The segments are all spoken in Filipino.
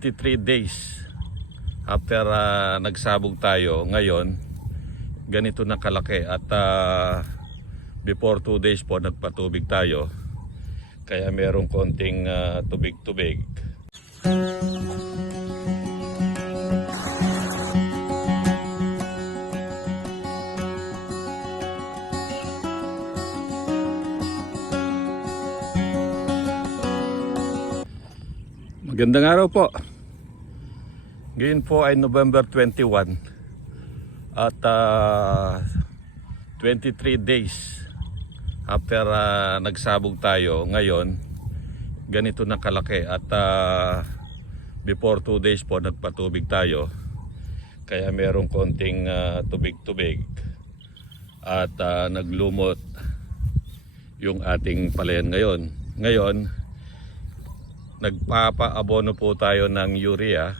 3 days after nagsabog tayo ngayon, ganito na kalaki at before 2 days po nagpatubig tayo, kaya merong konting tubig-tubig. Magandang araw po. Ngayon po ay November 21 at 23 days after nagsabog tayo ngayon, ganito na kalaki at before 2 days po nagpatubig tayo, kaya merong konting tubig-tubig at naglumot yung ating palayan ngayon. Nagpapaabono po tayo ng urea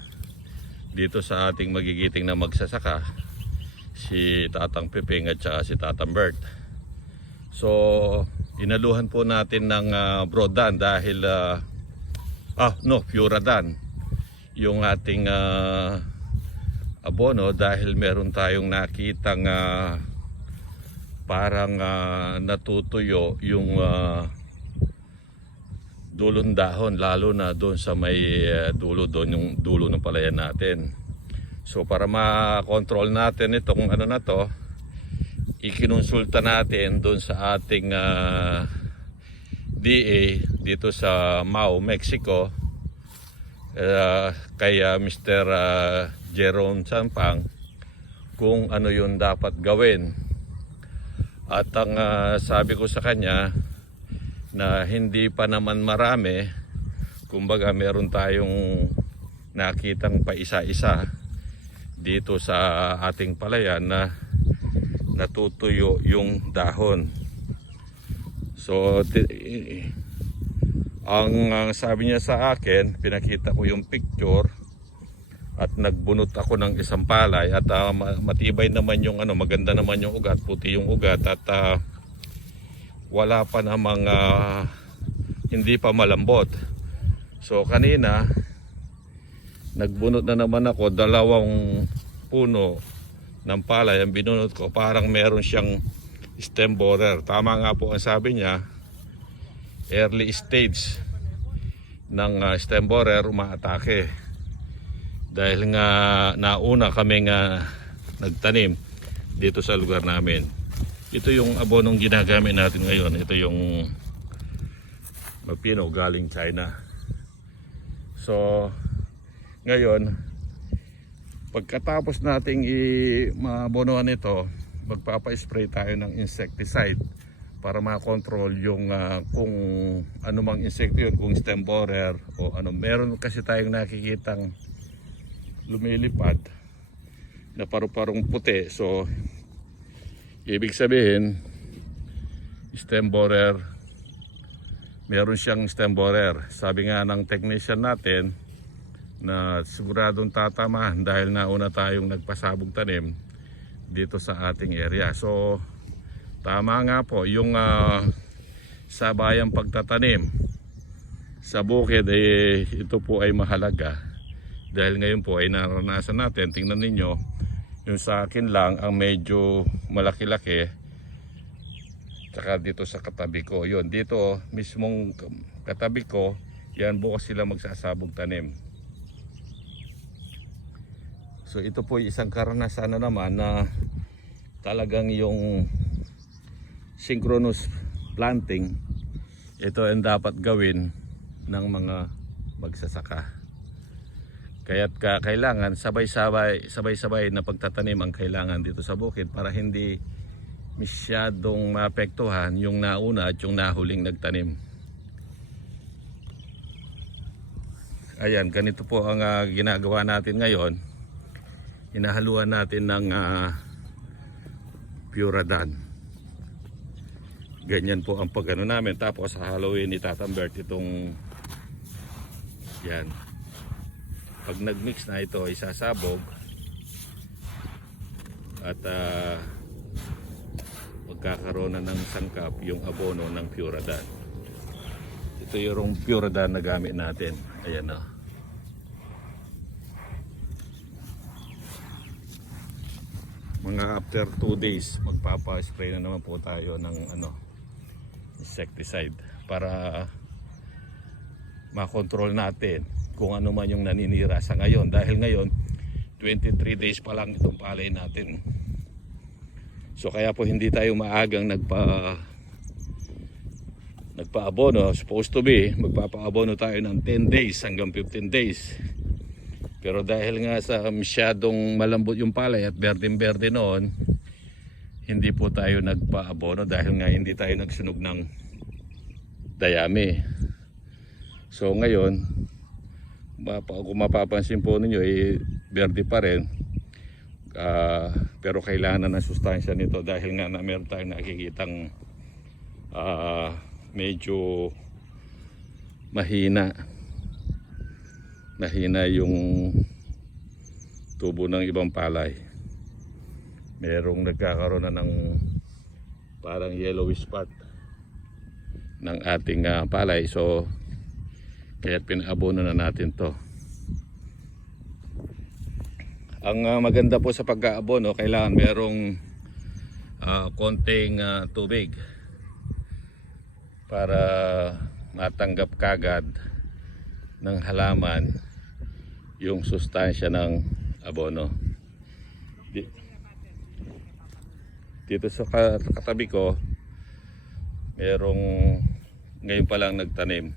dito sa ating magigiting na magsasaka, si Tatang Piping at saka si Tatang Bert. So inaluhan po natin ng Brodan dahil Puradan yung ating abono, dahil meron tayong nakitang parang natutuyo yung dulong dahon, lalo na doon sa may dulo doon, yung dulo ng palayan natin. So para ma-control natin itong na to, ikinonsulta natin doon sa ating DA dito sa Mau, Mexico, kay Mr. Jerome Sampang, kung ano yung dapat gawin. At ang sabi ko sa kanya, na hindi pa naman marami, kumbaga meron tayong nakitang pa isa-isa dito sa ating palayan na natutuyo yung dahon. So ang sabi niya sa akin, pinakita ko yung picture at nagbunot ako ng isang palay at matibay naman yung maganda naman yung ugat, puti yung ugat at wala pa namang hindi pa malambot. So kanina nagbunot na naman ako 2 puno ng palay ang binunot ko, parang meron siyang stem borer. Tama nga po ang sabi niya, early stage ng stem borer umaatake, dahil nga nauna kaming nagtanim dito sa lugar namin. Ito yung abonong ginagamit natin ngayon. Ito yung mapino galing China. So ngayon, pagkatapos nating i-maabonohan ito, magpapa-spray tayo ng insecticide para ma-control yung kung anumang insekto yun, kung stem borer o ano. Meron kasi tayong nakikitang lumilipad na paru-parong puti. So ibig sabihin, stem borer, meron siyang stem borer. Sabi nga ng technician natin na siguradong tatamahan dahil nauna tayong nagpasabog tanim dito sa ating area. So tama nga po yung sabayang pagtatanim sa bukid, ito po ay mahalaga, dahil ngayon po ay naranasan natin. Tingnan ninyo, yung sa akin lang ang medyo malaki-laki, tsaka dito sa katabi ko, yun dito mismong katabi ko, yan bukas sila magsasabog tanim. So ito po isang karanasan na naman na talagang yung synchronous planting, ito ang dapat gawin ng mga magsasaka. Kaya't kailangan sabay-sabay na pagtatanim ang kailangan dito sa bukid para hindi masyadong maapektuhan yung nauna at yung nahuling nagtanim. Ayan, ganito po ang ginagawa natin ngayon. Inahaluan natin ng Puradan. Ganyan po ang pagano namin. Tapos hahaluin ni Tatang Bert itong yan. Pag nagmix na ito, isasabog at magkakaroon na ng sangkap yung abono ng Puradan. Ito yung Puradan na gamit natin. Ayan o. mga after 2 days magpapa-spray na naman po tayo ng insecticide para makontrol natin kung ano man yung naninira sa ngayon, dahil ngayon 23 days pa lang itong palay natin. So kaya po hindi tayo maagang nagpa-abono. Supposed to be magpapa-abono tayo ng 10 days hanggang 15 days. Pero dahil nga sa masyadong malambot yung palay at berdeng-berde noon, hindi po tayo nagpa-abono dahil nga hindi tayo nagsunog ng dayami. So ngayon, kung mapapansin po ninyo, berde pa rin. Pero kailangan na ng sustansya nito dahil nga na meron tayong nakikitang medyo mahina yung tubo ng ibang palay. Merong nagkakaroon na ng parang yellowish spot ng ating palay. So kaya pinaabono na natin to. Ang maganda po sa pag-aabono, kailangan merong konting tubig para matanggap kagad ng halaman yung sustansya ng abono. Dito sa katabi ko, merong ngayon pa lang nagtanim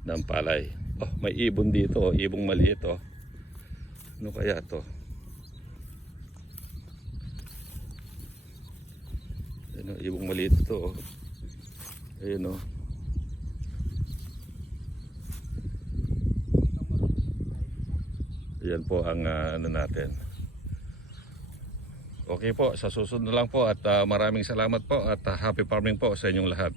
ng palay. Oh, may ibon dito, ibong maliit oh. Ano kaya to? Ano, ibong maliit to oh. Ayun oh. Yan po ang natin. Okay po, sa susunod na lang po at maraming salamat po at happy farming po sa inyong lahat.